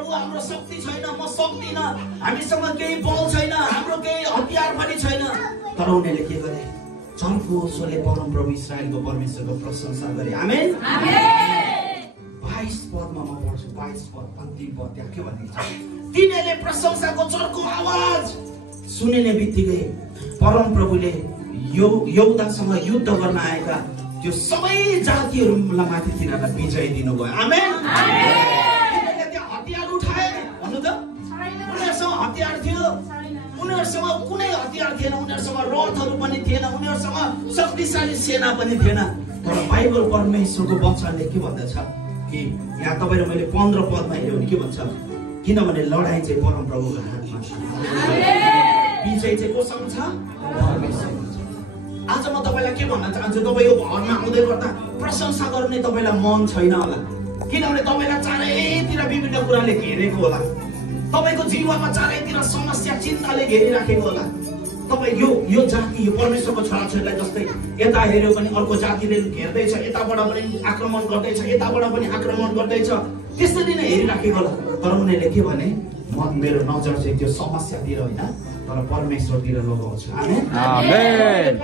प्रभु हाम्रो शक्ति छैन, म सक्दिन, हामीसँग केही बल छैन, हाम्रो केही हतियार पनि छैन। तर उनीहरूले के गरे? जरकोसोले परम प्रभु इस्राएलको परमेश्वरको प्रशंसा गरे। आमेन। 22 पदमा म पढ्छु, 22 पद अन्तिम पद। त्यहाँ के भनेको छ? तिनीहरूले प्रशंसाको चर्को आवाज सुनिने बित्तिकै परम प्रभुले यहूदासँग युद्ध गर्न आएका त्यो सबै जातिहरूलाई माथि तिनीहरूलाई विजय दिनुभयो। आमेन। तिनीहरूले त्यो हतियार उठाए भन्नु त? उनीहरूसँग हतियार थियो? उनीहरूसँग कुनै हतियार थिएन, उनीहरूसँग रथहरू पनि थिएन, उनीहरूसँग शक्तिशाली सेना पनि थिएन। तर बाइबल परमेश्वरको वचनले के भन्दछ कि यहाँ तपाईहरु मैले 15 पदमा हेर्यो भने के भन्छ? किनभने लडाई चाहिँ परम प्रभुको हातमा छ, विजय चाहिँ कोसँग छ? परमेश्वरको छ। आज म तपाईलाई के भन्न चाहन्छु, तपाईको घरमा आउँदै गर्दा प्रशंसा गर्ने तपाईलाई मन छैन होला, किनभने तपाईलाई चारैतिर विभिन्न कुराले घेरेको होला, तपाईको जीवनमा चारैतिर समस्या चिन्ताले घेरिराखेको होला। तपाई यो जाति, यो परमेश्वरको छोराछोरीलाई जस्तै यता हेर्यो पनि अर्को जातिले घेर्दैछ, यताबाट पनि आक्रमण गर्दैछ, यताबाट पनि आक्रमण गर्दैछ, त्यसरी नै हेरिराखेको होला। तर उनीहरूले के भने? मेरो नजर चाहिँ त्यो समस्यातिर होइन, तर परमेश्वरतिर लगाउँछु। आमेन।